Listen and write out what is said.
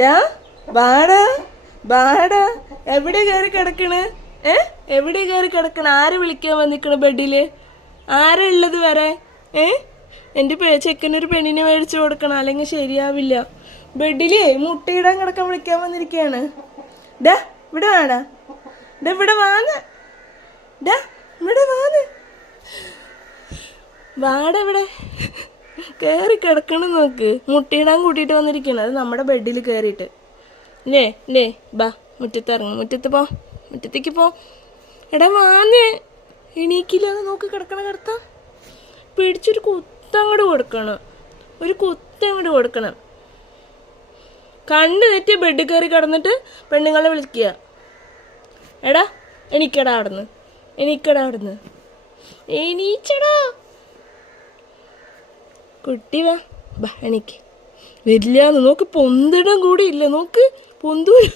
ഡാ ബാടാ ബാടാ, എവിടെ കയറി കിടക്കണ്? എവിടെ കയറി കിടക്കണ? ആരെ വിളിക്കാൻ വന്നിക്കണ? ബെഡില് ആരാ ഉള്ളത് വരെ? എൻ്റെ ചെക്കനൊരു പെണ്ണിനെ മേടിച്ചു കൊടുക്കണം, അല്ലെങ്കിൽ ശരിയാവില്ല. ബെഡിലേ മുട്ടയിടാൻ കിടക്കാൻ വിളിക്കാൻ വന്നിരിക്കുകയാണ്. ഡാ ഇവിടെ വേടാ, ഡാ ഇവിടെ വാന്ന്, ഡാ ഇവിടെ വാന്ന്, വാട ഇവിടെ കയറി കിടക്കണം. നോക്ക്, മുട്ടയിടാൻ കൂട്ടിയിട്ട് വന്നിരിക്കണം. അത് നമ്മുടെ ബെഡിൽ കയറിയിട്ട്. ലേ ബാ, മുറ്റത്തിറങ്ങും, മുറ്റത്ത് പോ, മുറ്റത്തേക്ക് പോ. എടാ വാന്ന്, എണീക്കില്ല. നോക്ക് കിടക്കണ കിടത്താം. പിടിച്ചൊരു കുത്തങ്ങോട്ട് കൊടുക്കണം, ഒരു കുത്തങ്ങോട്ട് കൊടുക്കണം. കണ്ണ് തെറ്റി ബെഡിൽ കയറി കിടന്നിട്ട് പെണ്ണുങ്ങളെ വിളിക്കുക. എടാ എണീക്കടാ അവിടുന്ന്, എണീക്കടാ അവിടുന്ന്, എണീച്ചടാ കുട്ടി. വാ എണീക്ക്. വരില്ലാന്ന് നോക്ക്, പൊന്തിടം കൂടി ഇല്ല. നോക്ക് പൊന്തൂല.